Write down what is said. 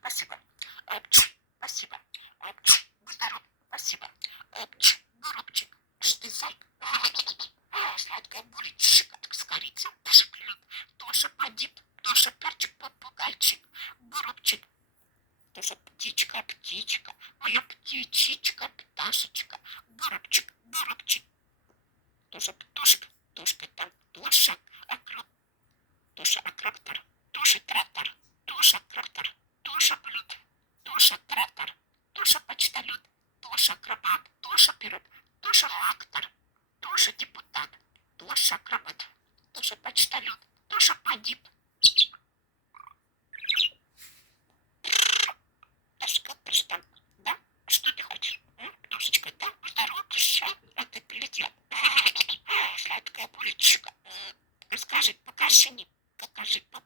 Спасибо. Спасибо. Здорово. Спасибо. Горобчик, штыцок. Сладкая булочка с корицей. Тоже клюет. Тоже подип. Тоже перчик попугайчик.